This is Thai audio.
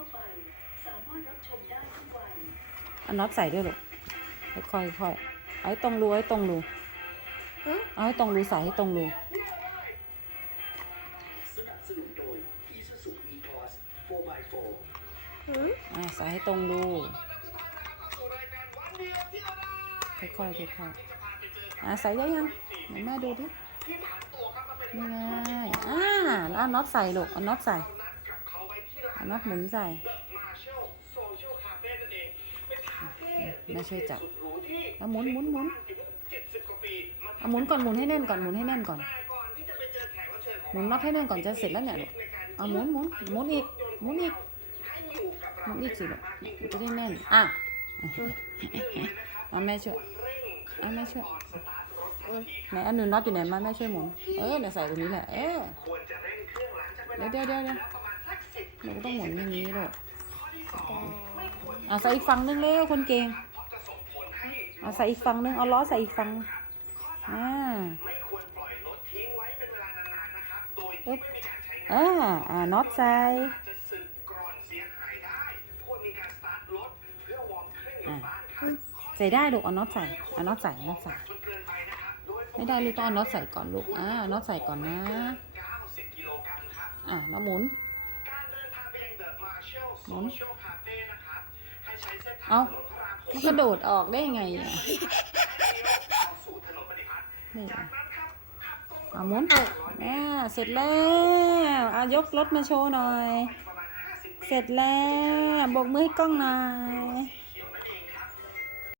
วไป สามารถรับชมได้ทุกวัยเอาน็อตใส่ด้วยลูกค่อยๆค่อยๆเอาให้ตรงรูให้ตรงรูฮะเอาให้ตรงรูใส่ให้ตรงรูสนับสนุนโดย Isuzu E-Cross 4x4 หืมอ่าใส่ให้ตรงรูค่อยๆค่อยๆอ่าใส่ได้ยังไหนแม่ดูดินี่ไงอ่าแล้วเอาน็อตใส่ลูกเอาน็อตใส่เอา น็อตหมุนใส่แม่ช่วยจับแล้วหมุนหมุนหมุนเอาหมุนก่อนหมุนให้แน่นก่อนหมุนให้แน่นก่อน หมุนน็อตให้แน่นก่อนจะเสร็จแล้วเนี่ยลูกเอาหมุนหมุนหมุนอีกหมุนอีกหมุนอีกสิลูกมันจะได้แน่นอะเอาแม่ช่วยเอาแม่ช่วยไหนอันหนึ่งน็อตอยู่ไหนมาแม่ช่วยหมุนเออเนี่ยใส่ตรงนี้แหละเออเดี๋ยวเดี๋ยวเดี๋ยว เดี๋ยวหนูก็ต้องหมุนอย่างนี้ลูกอะใส่อีกฝั่งนึงเร็วคนเก่งเอาใส่อีกฝั่งนึงเอาล้อใส่อีกฝั่งอ่าปึ๊บอ่าอ่าน็อตใส่อะใส่ได้ลูกเอาน็อตใส่เอาน็อตใส่น็อตใส่ไม่ได้ลูกต้องเอาน็อตใส่ก่อนลูกอ่าน็อตใส่ก่อนนะอะแล้วหมุนหมุน เอามันกระโดดออกได้ยังไงอะนี่อะเอาหมุนอ่าเสร็จแล้วเอายกรถมาโชว์หน่อย เสร็จแล้วบกมือให้กล้องหน่อย